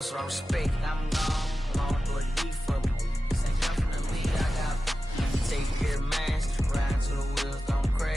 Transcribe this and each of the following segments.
So I respect, I'm gone, long door deep for me. Ain't come from the lead, I got take care of mans, ride to the wheels, don't crash.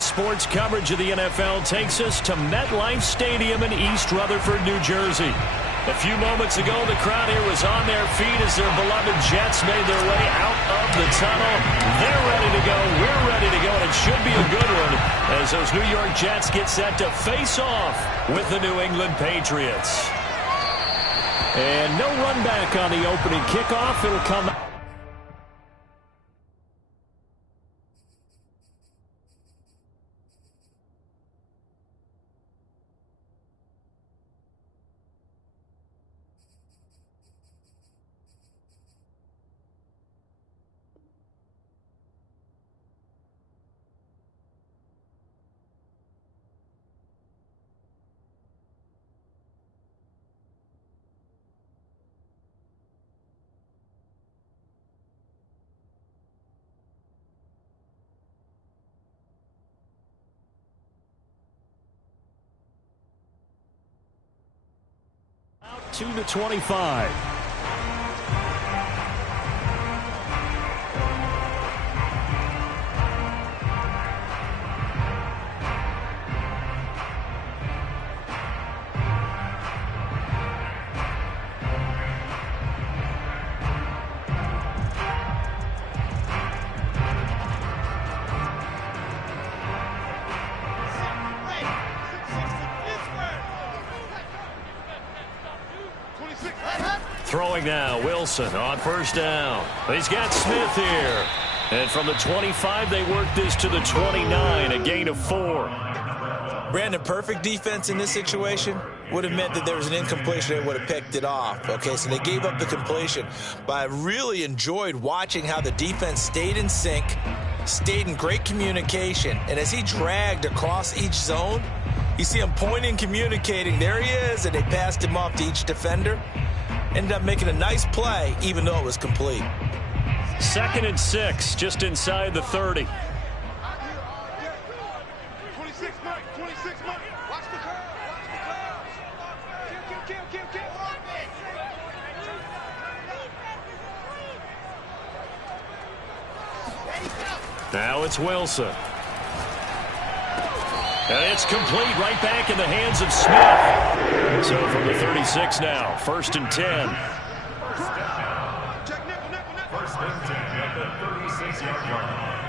Sports coverage of the NFL takes us to MetLife Stadium in East Rutherford, New Jersey. A few moments ago, the crowd here was on their feet as their beloved Jets made their way out of the tunnel. They're ready to go. We're ready to go, and it should be a good one as those New York Jets get set to face off with the New England Patriots. And no run back on the opening kickoff. It'll come out. To the 25. Throwing now, Wilson on first down. He's got Smith here. And from the 25, they work this to the 29, a gain of 4. Brandon, perfect defense in this situation would have meant that there was an incompletion. They would have picked it off. Okay, so they gave up the completion. But I really enjoyed watching how the defense stayed in sync, stayed in great communication. And as he dragged across each zone, you see him pointing, communicating. There he is, and they passed him off to each defender. Ended up making a nice play, even though it was complete. 2nd and 6, just inside the 30. Now it's Wilson. And it's complete right back in the hands of Smith. So from the 36 now, 1st and 10. First and 10 at the 36-yard line.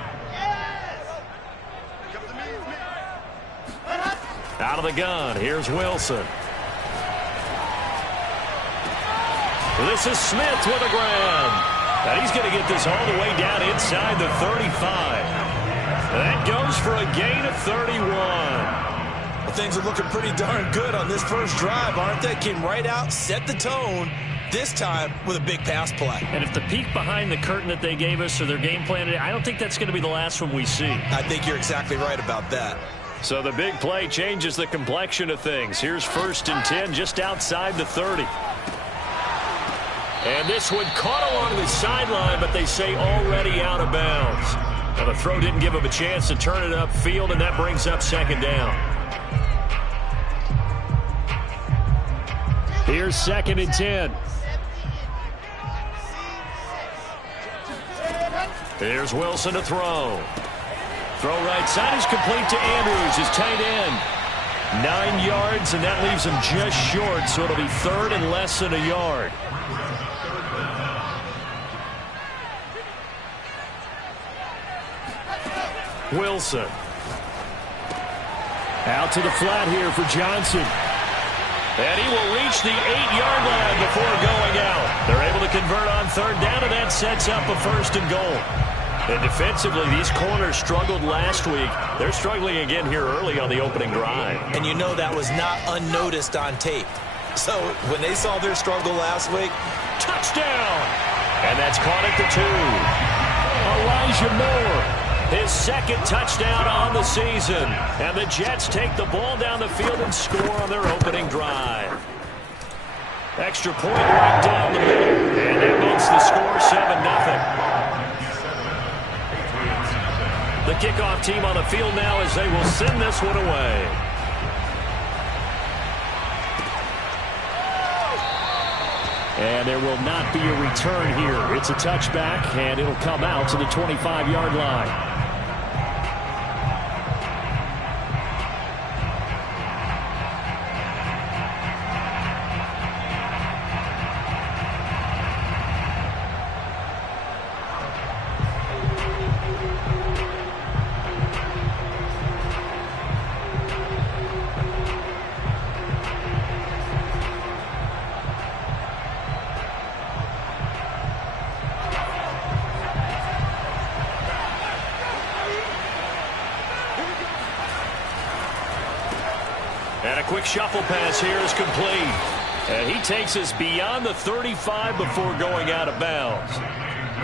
Out of the gun, here's Wilson. This is Smith with a grab. And he's going to get this all the way down inside the 35. That goes for a gain of 31. Well, things are looking pretty darn good on this first drive, aren't they? Came right out, set the tone, this time with a big pass play. And if the peek behind the curtain that they gave us or their game plan, I don't think that's going to be the last one we see. I think you're exactly right about that. So the big play changes the complexion of things. Here's 1st and 10 just outside the 30. And this one caught along the sideline, but they say already out of bounds. Now the throw didn't give him a chance to turn it upfield, and that brings up 2nd down. Here's 2nd and 10. Here's Wilson to throw. Throw right side is complete to Andrews, his tight end. 9 yards, and that leaves him just short, so it'll be 3rd and less than a yard. Wilson. Out to the flat here for Johnson. And he will reach the 8-yard line before going out. They're able to convert on 3rd down, and that sets up a 1st and goal. And defensively, these corners struggled last week. They're struggling again here early on the opening drive. And you know that was not unnoticed on tape. So when they saw their struggle last week, touchdown! And that's caught at the 2. Elijah Moore. His 2nd touchdown on the season. And the Jets take the ball down the field and score on their opening drive. Extra point right down the middle. And that makes the score 7-0. The kickoff team on the field now as they will send this one away. And there will not be a return here. It's a touchback, and it'll come out to the 25-yard line. And a quick shuffle pass here is complete. And he takes us beyond the 35 before going out of bounds.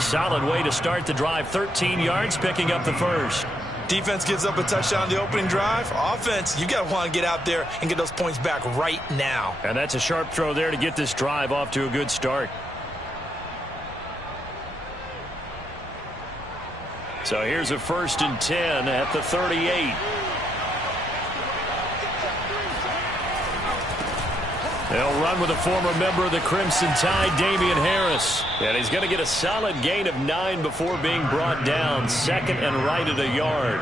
Solid way to start the drive. 13 yards, picking up the 1st. Defense gives up a touchdown on the opening drive. Offense, you got to want to get out there and get those points back right now. And that's a sharp throw there to get this drive off to a good start. So here's a 1st and 10 at the 38. They'll run with a former member of the Crimson Tide, Damian Harris. And he's going to get a solid gain of 9 before being brought down. 2nd and right at a yard.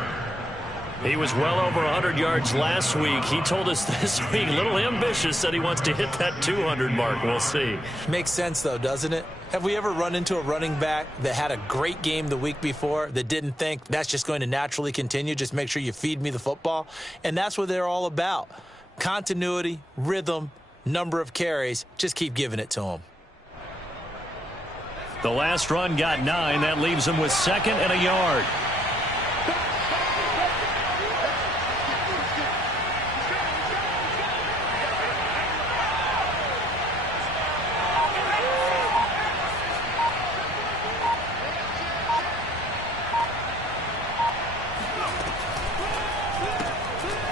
He was well over 100 yards last week. He told us this week, a little ambitious, that he wants to hit that 200 mark. We'll see. Makes sense, though, doesn't it? Have we ever run into a running back that had a great game the week before that didn't think that's just going to naturally continue? Just make sure you feed me the football. And that's what they're all about. Continuity, rhythm, number of carries. Just keep giving it to him. The last run got 9. That leaves him with 2nd and a yard.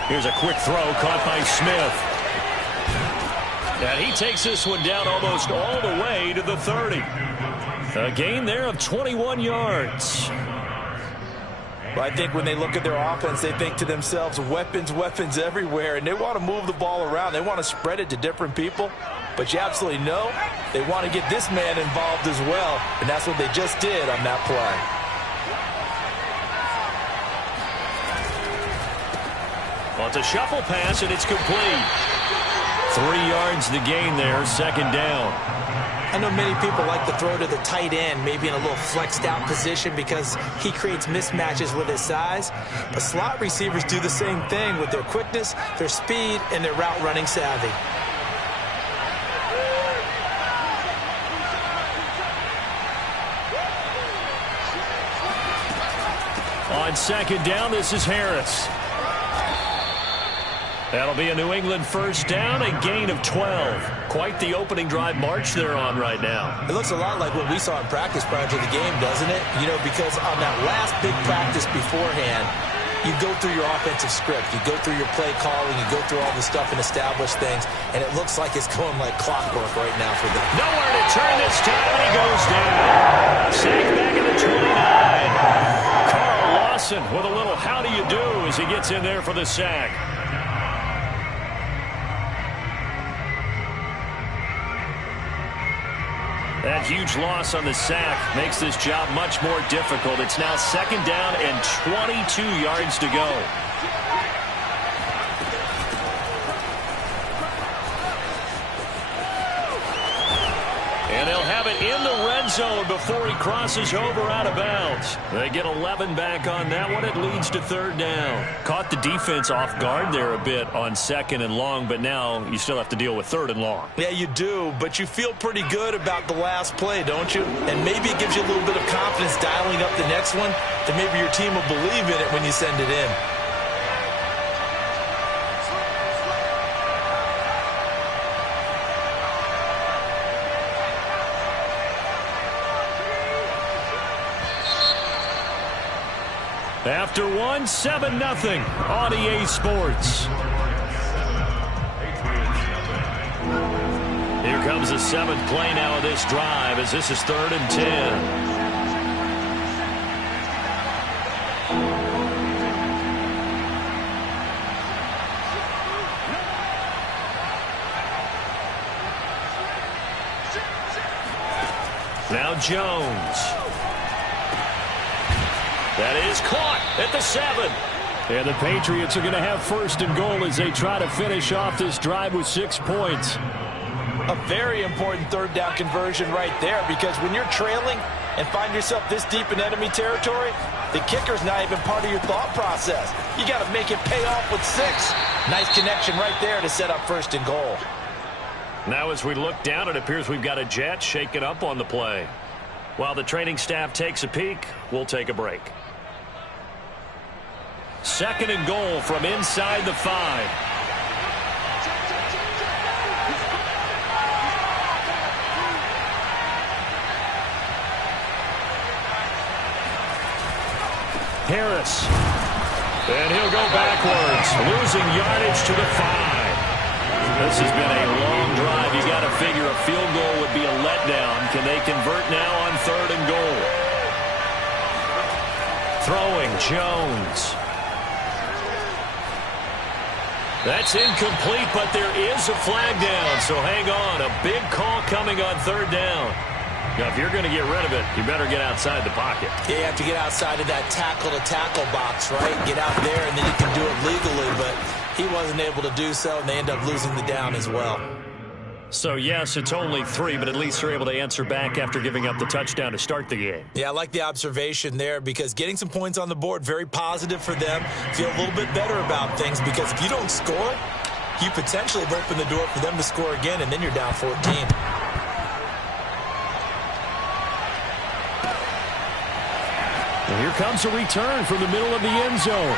Here's a quick throw caught by Smith. And he takes this one down almost all the way to the 30. A gain there of 21 yards. Well, I think when they look at their offense, they think to themselves, weapons, weapons everywhere, and they want to move the ball around. They want to spread it to different people, but you absolutely know they want to get this man involved as well, and that's what they just did on that play. Well, it's a shuffle pass, and it's complete. 3 yards to gain there, second down. I know many people like to throw to the tight end, maybe in a little flexed out position because he creates mismatches with his size. But slot receivers do the same thing with their quickness, their speed, and their route running savvy. On second down, this is Harris. That'll be a New England first down, a gain of 12. Quite the opening drive march they're on right now. It looks a lot like what we saw in practice prior to the game, doesn't it? You know, because on that last big practice beforehand, you go through your offensive script, you go through your play calling, you go through all the stuff and establish things, and it looks like it's going like clockwork right now for them. Nowhere to turn this time, and he goes down. Sacked back at the 29. Carl Lawson with a little how do you do as he gets in there for the sack. That huge loss on the sack makes this job much more difficult. It's now second down and 22 yards to go. And they'll have it in the red zone before he crosses over out of bounds. They get 11 back on that one. It leads to third down. Caught the defense off guard there a bit on second and long, but now you still have to deal with third and long. Yeah, you do, but you feel pretty good about the last play, don't you? And maybe it gives you a little bit of confidence dialing up the next one, that maybe your team will believe in it when you send it in. After one, 7-0 on EA Sports. Here comes the 7th play now of this drive as this is 3rd and 10. Now Jones. That is caught at the 7. And the Patriots are going to have first and goal as they try to finish off this drive with 6 points. A very important third down conversion right there, because when you're trailing and find yourself this deep in enemy territory, the kicker's not even part of your thought process. You got to make it pay off with 6. Nice connection right there to set up first and goal. Now as we look down, it appears we've got a jet shaken up on the play. While the training staff takes a peek, we'll take a break. 2nd and goal from inside the 5. Harris. And he'll go backwards, losing yardage to the 5. This has been a long drive. You got to figure a field goal would be a letdown. Can they convert now on 3rd and goal? Throwing Jones. That's incomplete, but there is a flag down, so hang on. A big call coming on 3rd down. Now, if you're going to get rid of it, you better get outside the pocket. Yeah, you have to get outside of that tackle-to-tackle box, right? Get out there, and then you can do it legally, but he wasn't able to do so, and they end up losing the down as well. So, yes, it's only 3, but at least they're able to answer back after giving up the touchdown to start the game. Yeah, I like the observation there, because getting some points on the board, very positive for them. Feel a little bit better about things, because if you don't score, you potentially have opened the door for them to score again, and then you're down 14. And here comes a return from the middle of the end zone.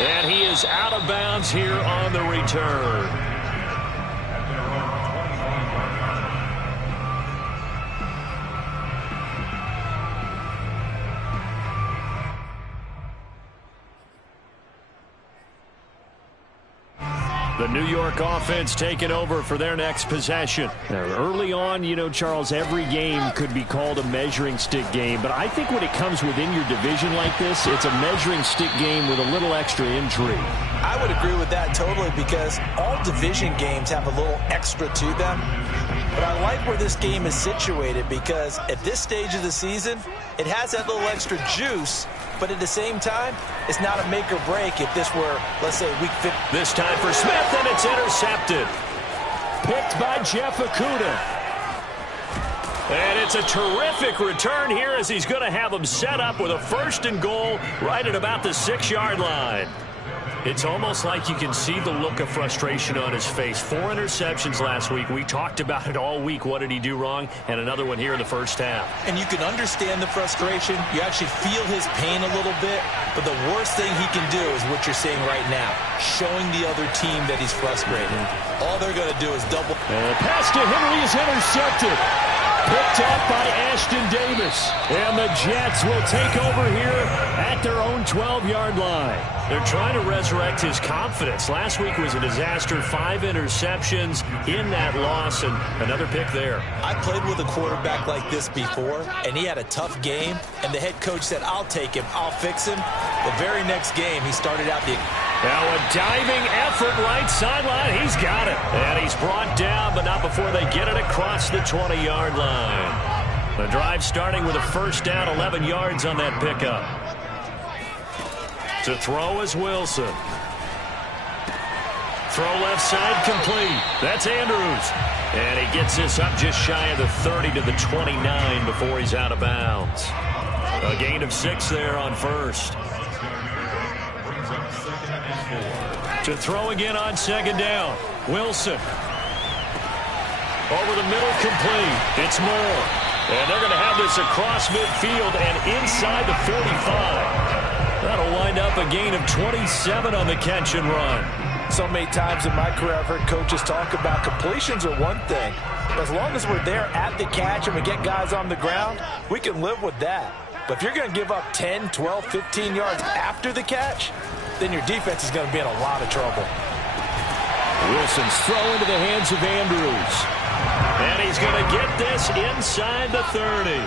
And he is out of bounds here on the return. The New York offense taking over for their next possession. Now, early on, you know, Charles, every game could be called a measuring stick game. But I think when it comes within your division like this, it's a measuring stick game with a little extra intrigue. I would agree with that totally because all division games have a little extra to them. But I like where this game is situated because at this stage of the season, it has that little extra juice. But at the same time, it's not a make or break if this were, let's say, week 50. This time for Smith, and it's intercepted. Picked by Jeff Okudah. And it's a terrific return here as he's going to have them set up with a 1st and goal right at about the 6-yard line. It's almost like you can see the look of frustration on his face. 4 interceptions last week. We talked about it all week. What did he do wrong? And another one here in the first half. And you can understand the frustration. You actually feel his pain a little bit. But the worst thing he can do is what you're seeing right now, showing the other team that he's frustrated. All they're going to do is double. And the pass to Henry is intercepted. Picked up by Ashton Davis. And the Jets will take over here at their own 12-yard line. They're trying to resurrect his confidence. Last week was a disaster. 5 interceptions in that loss, and another pick there. I played with a quarterback like this before, and he had a tough game, and the head coach said, I'll take him, I'll fix him. The very next game, he started out the... Now a diving effort right sideline. He's got it. And he's brought down, but not before they get it across the 20-yard line. The drive starting with a 1st down, 11 yards on that pickup. To throw is Wilson. Throw left side complete. That's Andrews. And he gets this up just shy of the 30 to the 29 before he's out of bounds. A gain of 6 there on 1st. To throw again on 2nd down. Wilson. Over the middle, complete. It's Moore. And they're going to have this across midfield and inside the 45. That'll wind up a gain of 27 on the catch and run. So many times in my career I've heard coaches talk about completions are one thing. But as long as we're there at the catch and we get guys on the ground, we can live with that. But if you're going to give up 10, 12, 15 yards after the catch, then your defense is going to be in a lot of trouble. Wilson's throw into the hands of Andrews. And he's going to get this inside the 30.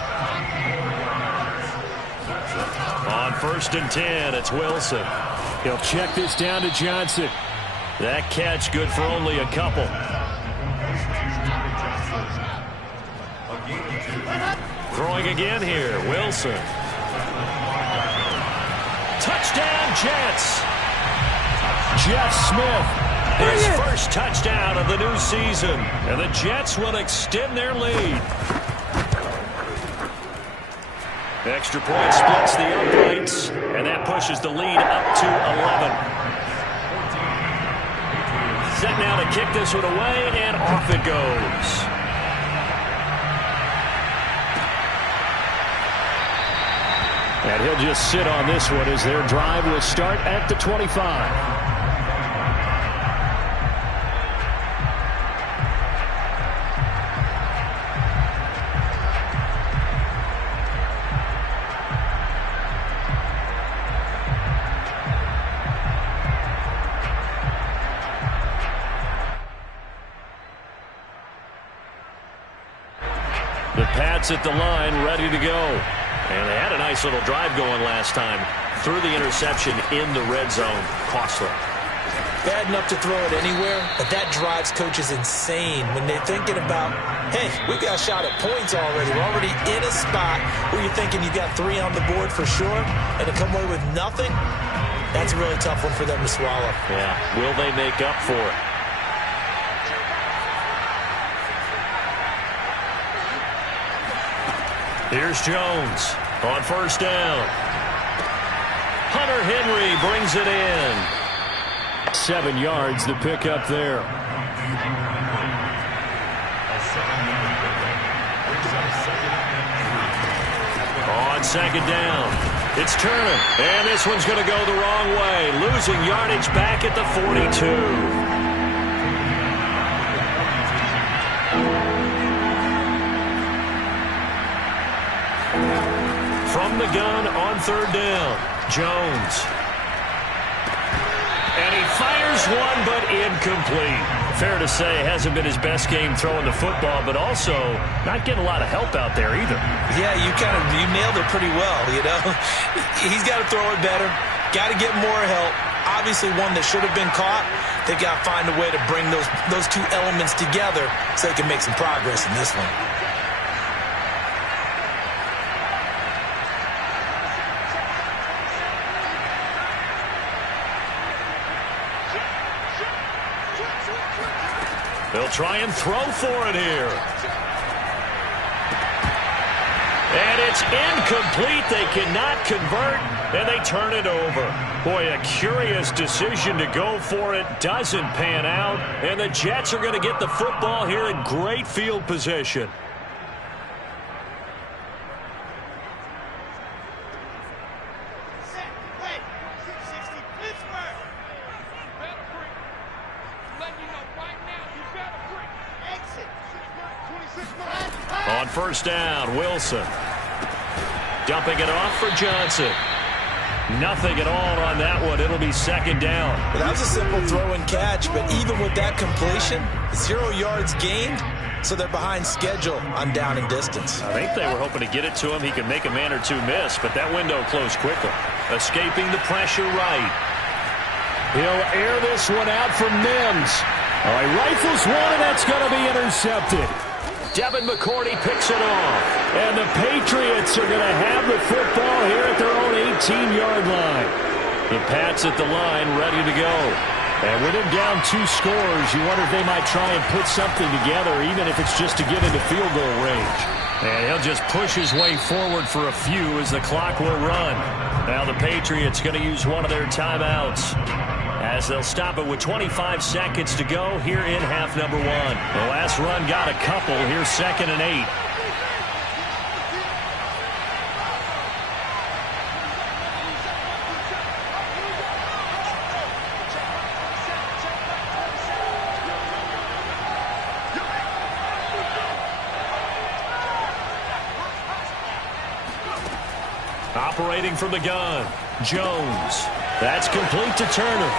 On 1st and 10, it's Wilson. He'll check this down to Johnson. That catch good for only a couple. Throwing again here, Wilson. Touchdown, Jets. Jeff Smith, his first touchdown of the new season. And the Jets will extend their lead. Extra point splits the uprights, and that pushes the lead up to 11. Set now to kick this one away, and off it goes. And he'll just sit on this one as their drive will start at the 25. The Pats at the line, ready to go. And they had a nice little drive going last time. Threw the interception in the red zone. Costly. Bad enough to throw it anywhere, but that drives coaches insane when they're thinking about, hey, we've got a shot at points already. We're already in a spot where you're thinking you've got 3 on the board for sure, and to come away with nothing, that's a really tough one for them to swallow. Yeah, will they make up for it? Here's Jones on 1st down. Hunter Henry brings it in. 7 yards, the pickup there. On 2nd down, it's Turner. And this one's going to go the wrong way. Losing yardage back at the 42. From the gun on 3rd down, Jones. And he fires one, but incomplete. Fair to say, hasn't been his best game throwing the football, but also not getting a lot of help out there either. Yeah, you nailed it pretty well, you know. He's got to throw it better, got to get more help. Obviously one that should have been caught. They got to find a way to bring those two elements together so they can make some progress in this one. They'll try and throw for it here. And it's incomplete. They cannot convert, and they turn it over. Boy, a curious decision to go for it. Doesn't pan out, and the Jets are going to get the football here in great field position. On first down, Wilson. Dumping it off for Johnson. Nothing at all on that one. It'll be second down. Well, that was a simple throw and catch, but even with that completion, 0 yards gained, so they're behind schedule on down and distance. I think they were hoping to get it to him. He could make a man or two miss, but that window closed quickly. Escaping the pressure right. He'll air this one out for Mims. All right, rifles one, and that's going to be intercepted. Devin McCourty picks it off. And the Patriots are going to have the football here at their own 18-yard line. The Pats at the line ready to go. And with him down 2 scores, you wonder if they might try and put something together, even if it's just to get into field goal range. And he'll just push his way forward for a few as the clock will run. Now the Patriots going to use one of their timeouts, as they'll stop it with 25 seconds to go here in half number 1. The last run got a couple. Here's 2nd and 8. Operating from the gun, Jones. That's complete to Turner.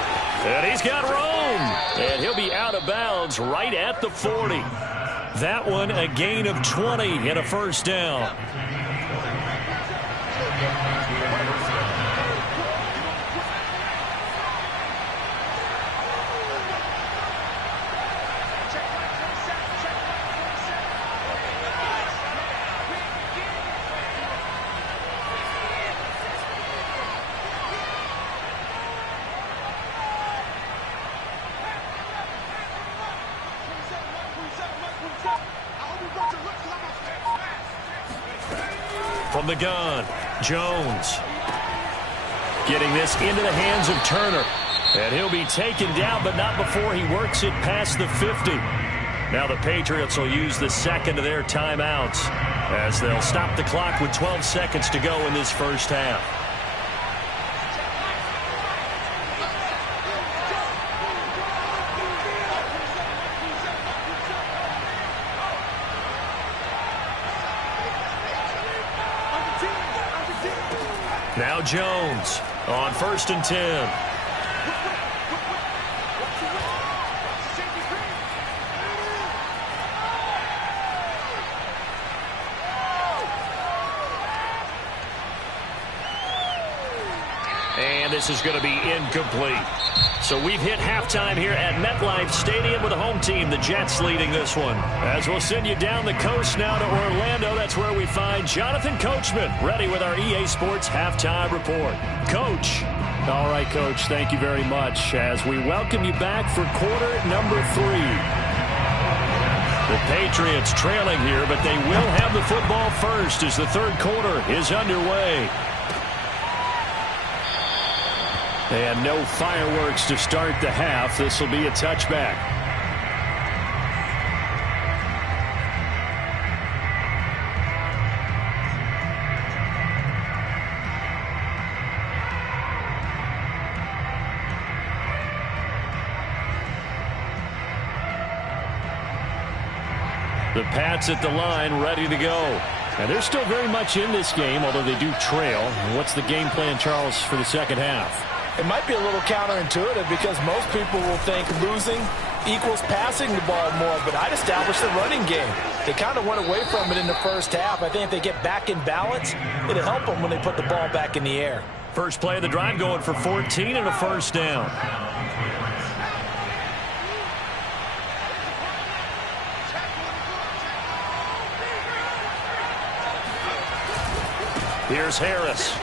And he's got room. And he'll be out of bounds right at the 40. That one a gain of 20 and a first down. From the gun, Jones. Getting this into the hands of Turner. And he'll be taken down, but not before he works it past the 50. Now the Patriots will use the second of their timeouts, as they'll stop the clock with 12 seconds to go in this first half. Now Jones on 1st and 10. And this is going to be incomplete. So we've hit halftime here at MetLife Stadium with the home team, the Jets, leading this one. As we'll send you down the coast now to Orlando, that's where we find Jonathan Coachman, ready with our EA Sports halftime report. Coach. All right, Coach, thank you very much as we welcome you back for quarter number 3. The Patriots trailing here, but they will have the football first as the third quarter is underway. And no fireworks to start the half. This will be a touchback. The Pats at the line, ready to go. And they're still very much in this game, although they do trail. What's the game plan, Charles, for the second half? It might be a little counterintuitive because most people will think losing equals passing the ball more, but I'd establish the running game. They kind of went away from it in the first half. I think if they get back in balance, it'll help them when they put the ball back in the air. First play of the drive going for 14 and a first down. Here's Harris.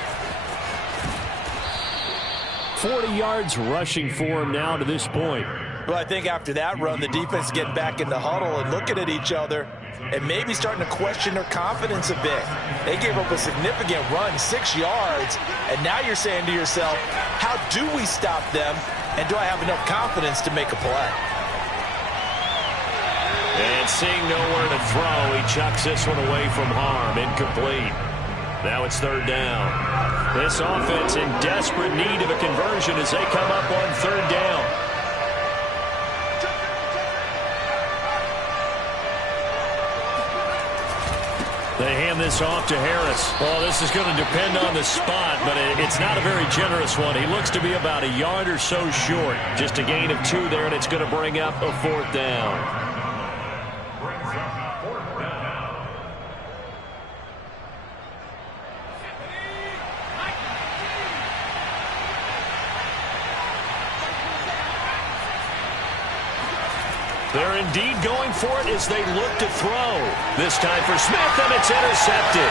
40 yards rushing for him now to this point. Well, I think after that run, the defense getting back in the huddle and looking at each other and maybe starting to question their confidence a bit. They gave up a significant run, 6 yards, and now you're saying to yourself, how do we stop them, and do I have enough confidence to make a play? And seeing nowhere to throw, he chucks this one away from harm, incomplete. Now it's third down. This offense in desperate need of a conversion as they come up on third down. They hand this off to Harris. Well, this is going to depend on the spot, but it's not a very generous one. He looks to be about a yard or so short. Just a gain of 2 there, and it's going to bring up a fourth down. They're indeed going for it as they look to throw. This time for Smith, and it's intercepted.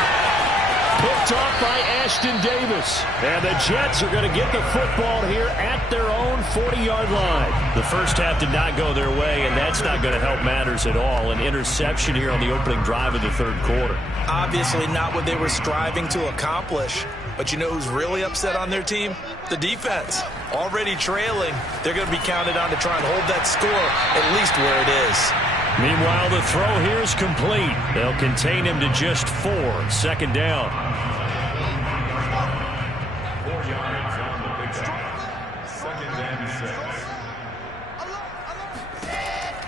Picked off by Ashton Davis. And the Jets are going to get the football here at their own 40-yard line. The first half did not go their way, and that's not going to help matters at all. An interception here on the opening drive of the third quarter. Obviously not what they were striving to accomplish. But you know who's really upset on their team? The defense. Already trailing, they're going to be counted on to try and hold that score at least where it is. Meanwhile, the throw here is complete. They'll contain him to just 4. Second down. 4 yards on the big play. Second and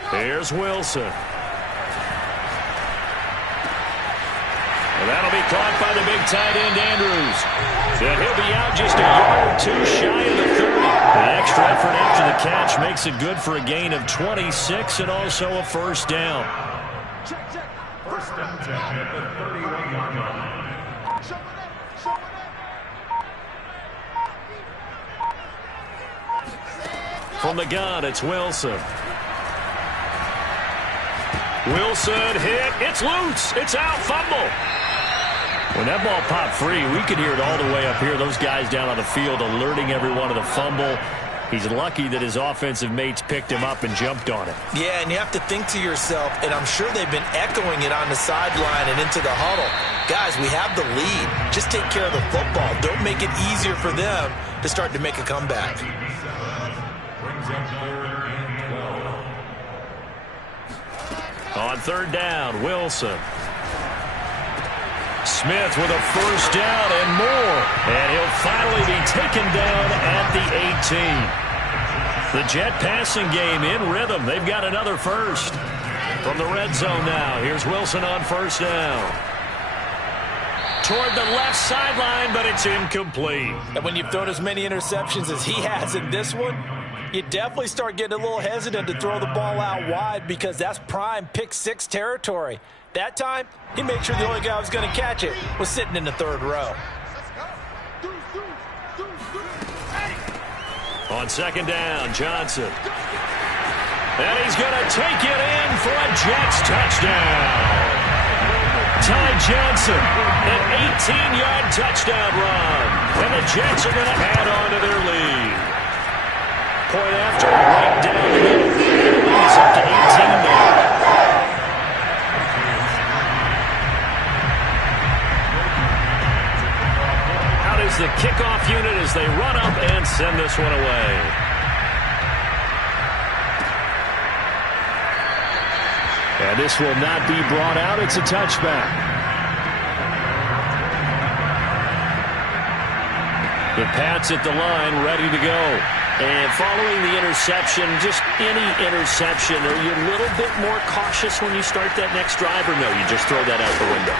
6. Here's Wilson. And that'll be caught by the big tight end, Andrews. And he'll be out just a yard or 2 shy of the 30. The extra effort after the catch makes it good for a gain of 26 and also a first down. First and 10 at the 31-yard line. From the gun, it's Wilson. Wilson hit. It's loose. It's out. Fumble. When that ball popped free, we could hear it all the way up here. Those guys down on the field alerting everyone of the fumble. He's lucky that his offensive mates picked him up and jumped on it. Yeah, and you have to think to yourself, and I'm sure they've been echoing it on the sideline and into the huddle. Guys, we have the lead. Just take care of the football. Don't make it easier for them to start to make a comeback. Brings up 3rd and 12. On third down, Wilson. Smith with a first down and more. And he'll finally be taken down at the 18. The Jet passing game in rhythm. They've got another first. From the red zone now, here's Wilson on first down. Toward the left sideline, but it's incomplete. And when you've thrown as many interceptions as he has in this one, you definitely start getting a little hesitant to throw the ball out wide because that's prime pick 6 territory. That time, he made sure the only guy who was going to catch it was sitting in the 3rd row. On second down, Johnson. And he's going to take it in for a Jets touchdown. Ty Johnson, an 18-yard touchdown run. And the Jets are going to add on to their lead. Point after, right down the middle. He's up to 18 now. Out is the kickoff unit as they run up and send this one away. And this will not be brought out. It's a touchback. The Pats at the line, ready to go. And following the interception, just any interception, are you a little bit more cautious when you start that next drive, or no, you just throw that out the window?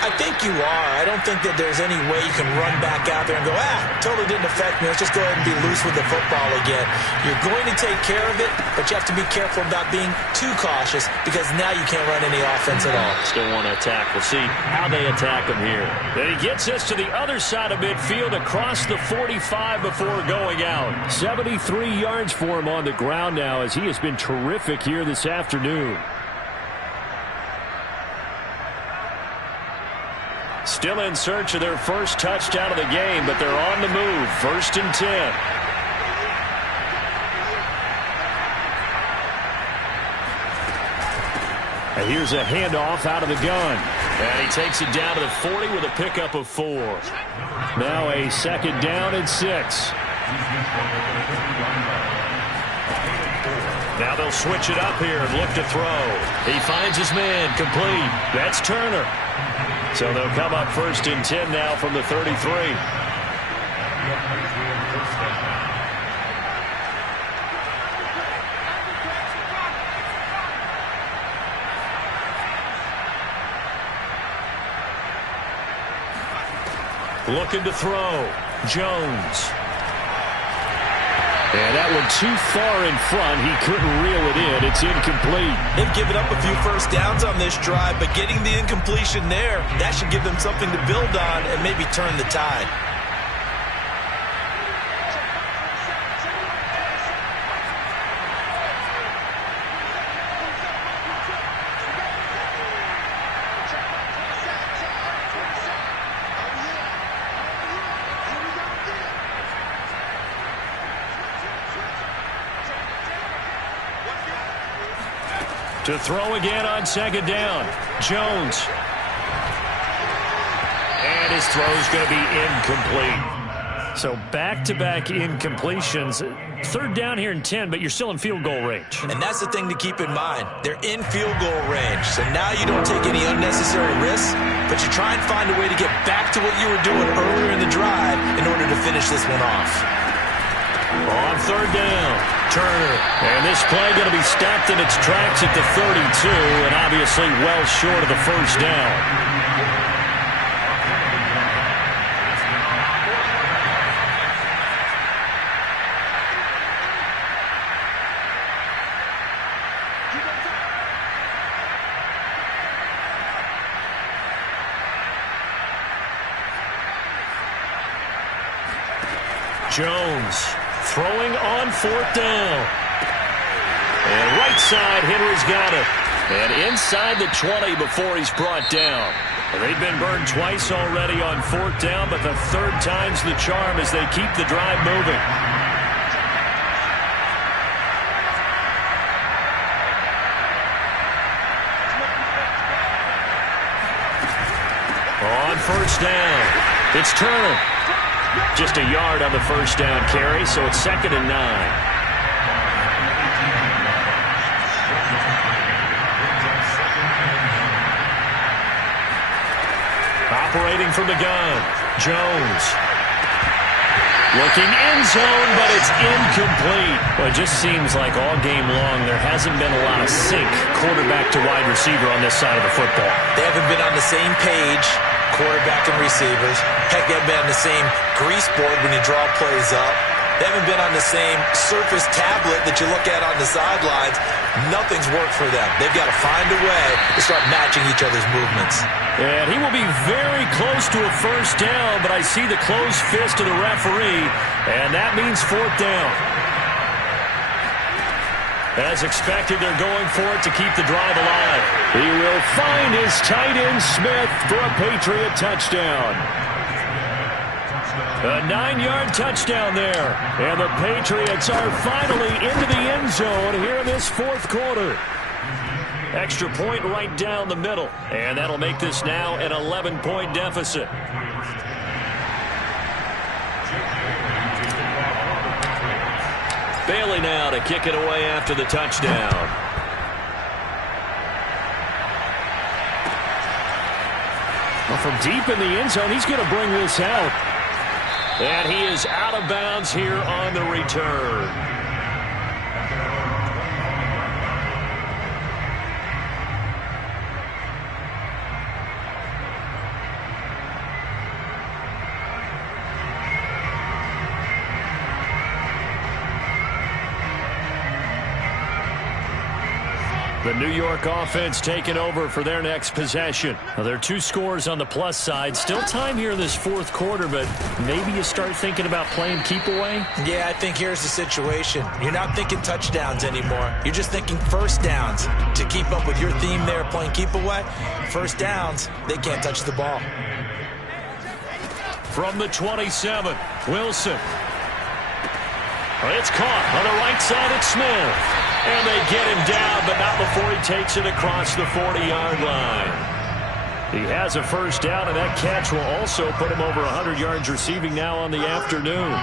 I think you are. I don't think that there's any way you can run back out there and go, totally didn't affect me. Let's just go ahead and be loose with the football again. You're going to take care of it, but you have to be careful about being too cautious because now you can't run any offense at all. Still want to attack. We'll see how they attack him here. And he gets us to the other side of midfield across the 45 before going out. 73 yards for him on the ground now as he has been terrific here this afternoon. Still in search of their first touchdown of the game, but they're on the move. 1st and 10. And here's a handoff out of the gun. And he takes it down to the 40 with a pickup of 4. Now a 2nd down and 6. Now they'll switch it up here and look to throw. He finds his man, complete. That's Turner. So they'll come up 1st and 10 now from the 33. Looking to throw. Jones. And that one too far in front. He couldn't reel it in. It's incomplete. They've given up a few first downs on this drive, but getting the incompletion there, that should give them something to build on and maybe turn the tide. To throw again on 2nd down. Jones. And his throw's going to be incomplete. So back-to-back incompletions. 3rd down here and 10, but you're still in field goal range. And that's the thing to keep in mind. They're in field goal range. So now you don't take any unnecessary risks, but you try and find a way to get back to what you were doing earlier in the drive in order to finish this one off. On 3rd down, Turner. And this play going to be stopped in its tracks at the 32, and obviously well short of the 1st down. Jones throwing on 4th down. And right side, Henry's got it. And inside the 20 before he's brought down. They've been burned twice already on 4th down, but the 3rd time's the charm as they keep the drive moving. On 1st down, it's Turner. Just a yard on the 1st down carry, so it's 2nd and 9. Operating from the gun, Jones. Looking end zone, but it's incomplete. Well, it just seems like all game long there hasn't been a lot of sync quarterback to wide receiver on this side of the football. They haven't been on the same page, quarterback and receivers. Heck, they haven't been on the same grease board when you draw plays up. They haven't been on the same surface tablet that you look at on the sidelines. Nothing's worked for them. They've got to find a way to start matching each other's movements. And he will be very close to a 1st down, but I see the closed fist of the referee, and that means 4th down. As expected, they're going for it to keep the drive alive. He will find his tight end Smith for a Patriot touchdown. A 9-yard touchdown there. And the Patriots are finally into the end zone here in this 4th quarter. Extra point right down the middle. And that'll make this now an 11-point deficit. Bailey now to kick it away after the touchdown. Well, from deep in the end zone, he's going to bring this out. And he is out of bounds here on the return. The New York offense taking over for their next possession. Now, there are 2 scores on the plus side. Still time here in this fourth quarter, but maybe you start thinking about playing keep away? Yeah, I think here's the situation. You're not thinking touchdowns anymore. You're just thinking first downs. To keep up with your theme there, playing keep away, first downs, they can't touch the ball. From the 27, Wilson. It's caught on the right side at Smith. And they get him down, but not before he takes it across the 40-yard line. He has a first down, and that catch will also put him over 100 yards receiving now on the afternoon.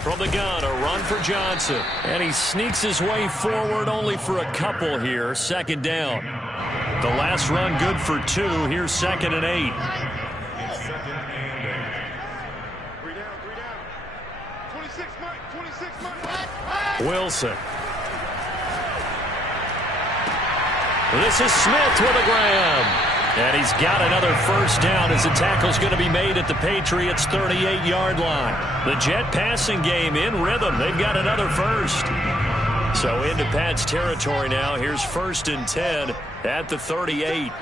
From the gun, a run for Johnson. And he sneaks his way forward only for a couple here. Second down. The last run good for 2. Here's 2nd and 8. Wilson. This is Smith with a grab. And he's got another first down as the tackle's going to be made at the Patriots' 38-yard line. The Jet passing game in rhythm. They've got another first. So into Pat's territory now. Here's 1st and 10 at the 38.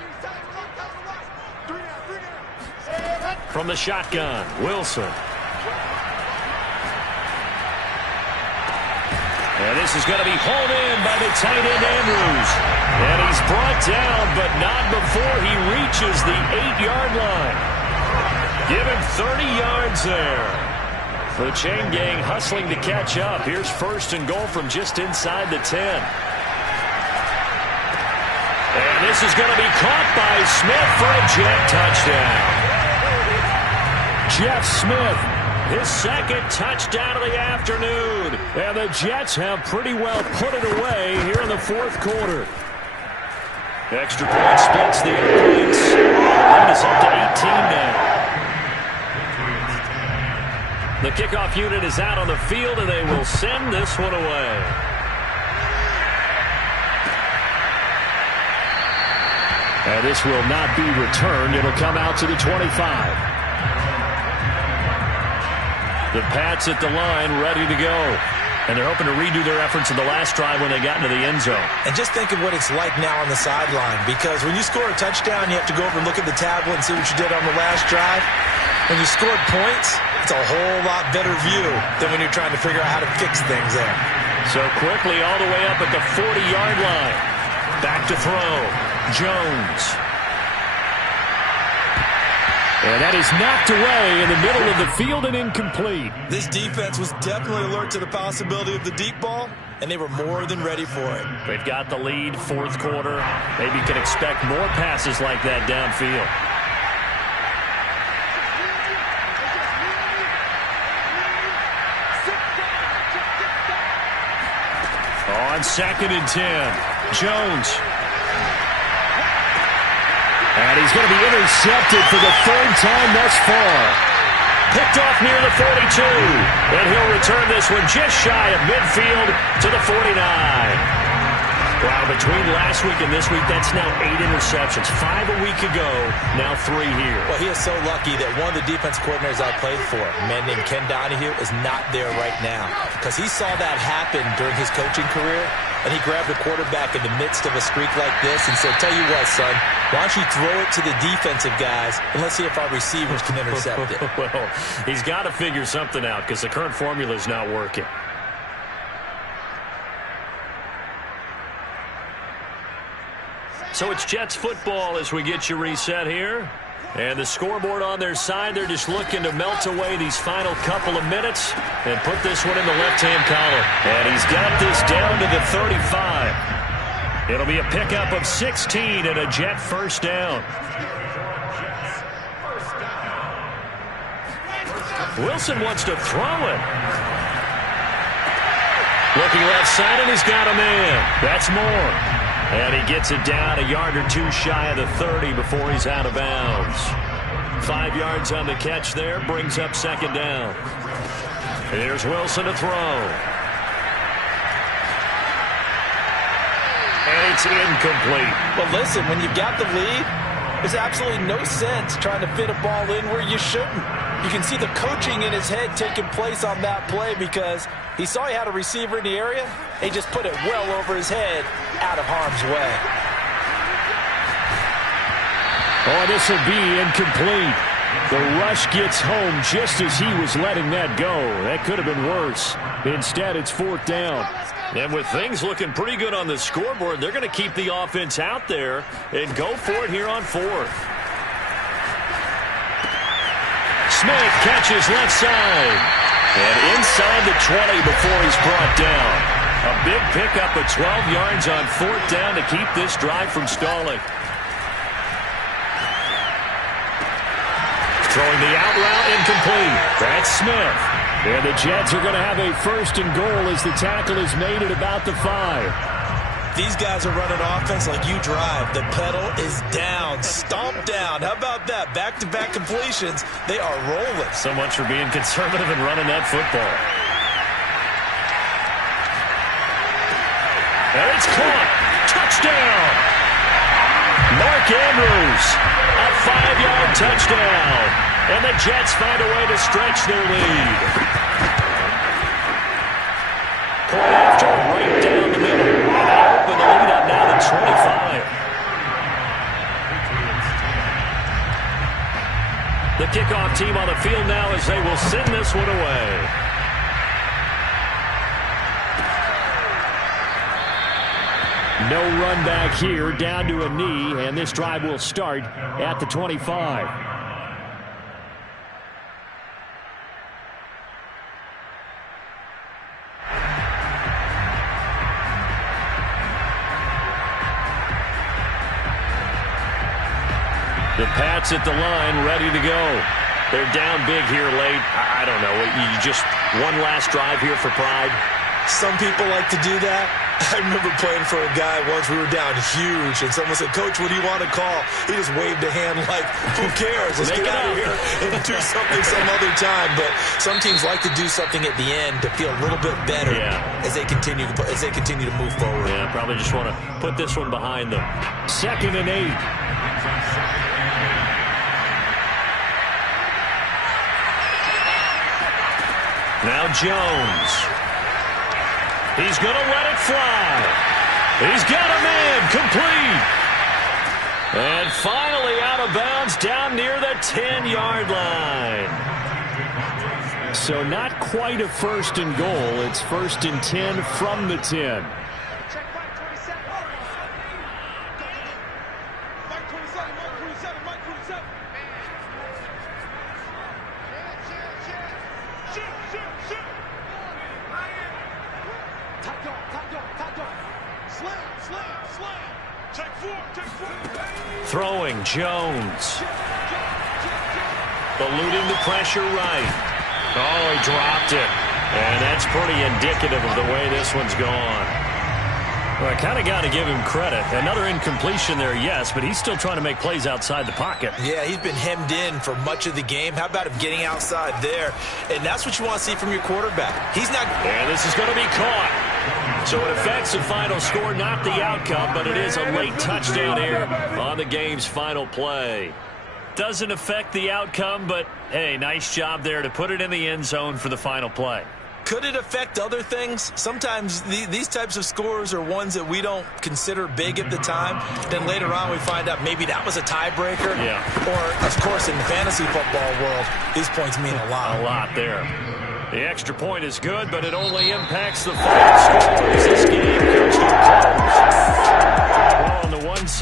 From the shotgun, Wilson. And this is going to be hauled in by the tight end, Andrews. And he's brought down, but not before he reaches the 8-yard line. Give him 30 yards there. The chain gang hustling to catch up. Here's 1st and goal from just inside the 10. And this is going to be caught by Smith for a Jet touchdown. Jeff Smith, his 2nd touchdown of the afternoon. And the Jets have pretty well put it away here in the fourth quarter. Extra point splits the points. Lead is up to 18 now. The kickoff unit is out on the field, and they will send this one away. And this will not be returned. It'll come out to the 25. The Pats at the line, ready to go. And they're hoping to redo their efforts in the last drive when they got into the end zone. And just think of what it's like now on the sideline, because when you score a touchdown, you have to go over and look at the tablet and see what you did on the last drive. When you scored points, it's a whole lot better view than when you're trying to figure out how to fix things there. So quickly all the way up at the 40-yard line. Back to throw. Jones. And that is knocked away in the middle of the field and incomplete. This defense was definitely alert to the possibility of the deep ball, and they were more than ready for it. They've got the lead, fourth quarter. Maybe you can expect more passes like that downfield. On 2nd and 10, Jones. And he's going to be intercepted for the 3rd time thus far. Picked off near the 42. And he'll return this one just shy of midfield to the 49. Wow, between last week and this week, that's now 8 interceptions. 5 a week ago, now 3 here. Well, he is so lucky that one of the defense coordinators I played for, a man named Ken Donahue, is not there right now. Because he saw that happen during his coaching career, and he grabbed a quarterback in the midst of a streak like this and said, tell you what, son, why don't you throw it to the defensive guys, and let's see if our receivers can intercept it. Well, he's got to figure something out because the current formula is not working. So it's Jets football as we get you reset here. And the scoreboard on their side, they're just looking to melt away these final couple of minutes and put this one in the left-hand column. And he's got this down to the 35. It'll be a pickup of 16 and a Jet first down. Wilson wants to throw it. Looking left side, and he's got a man. That's Moore. And he gets it down a yard or two shy of the 30 before he's out of bounds. 5 yards on the catch there, brings up 2nd down. Here's Wilson to throw. And it's incomplete. Well, listen, when you've got the lead, There's absolutely no sense trying to fit a ball in where you shouldn't. You can see the coaching in his head taking place on that play because he saw he had a receiver in the area. He just put it well over his head, out of harm's way. Oh, this will be incomplete. The rush gets home just as he was letting that go. That could have been worse. Instead, it's 4th down. And with things looking pretty good on the scoreboard, they're going to keep the offense out there and go for it here on 4th. Smith catches left side. And inside the 20 before he's brought down. A big pickup of 12 yards on 4th down to keep this drive from stalling. Throwing the out route incomplete. That's Smith. And the Jets are going to have a 1st and goal as the tackle is made at about the 5. These guys are running offense like you drive. The pedal is down, stomped down. How about that? Back-to-back completions. They are rolling. So much for being conservative and running that football. And it's caught. Touchdown. Mark Andrews. A 5-yard touchdown. And the Jets find a way to stretch their lead. Point after, right down the middle. And that'll open the lead up now to 25. The kickoff team on the field now as they will send this one away. No run back here, down to a knee, and this drive will start at the 25. The Pats at the line, ready to go. They're down big here late. I don't know. You just one last drive here for pride. Some people like to do that. I remember playing for a guy once. We were down huge, and someone said, "Coach, what do you want to call?" He just waved a hand like, "Who cares? Let's get out of here and do something some other time." But some teams like to do something at the end to feel a little bit better as they continue to move forward. Yeah, probably just want to put this one behind them. 2nd and 8. Now Jones. He's going to let it fly. He's got a man complete. And finally out of bounds down near the 10-yard line. So not quite a 1st and goal. It's 1st and 10 from the 10. Throwing Jones. Eluding the pressure right. Oh, he dropped it. And that's pretty indicative of the way this one's gone. Well, I kind of got to give him credit. Another incompletion there, yes, but he's still trying to make plays outside the pocket. Yeah, he's been hemmed in for much of the game. How about him getting outside there? And that's what you want to see from your quarterback. He's not... And this is going to be caught. So it affects the final score, not the outcome, but it is a late touchdown here on the game's final play. Doesn't affect the outcome, but, hey, nice job there to put it in the end zone for the final play. Could it affect other things? Sometimes these types of scores are ones that we don't consider big at the time. Then later on we find out maybe that was a tiebreaker. Yeah. Or, of course, in the fantasy football world, these points mean a lot. A lot there. The extra point is good, but it only impacts the final score as this game comes to a close. Well, on the one side.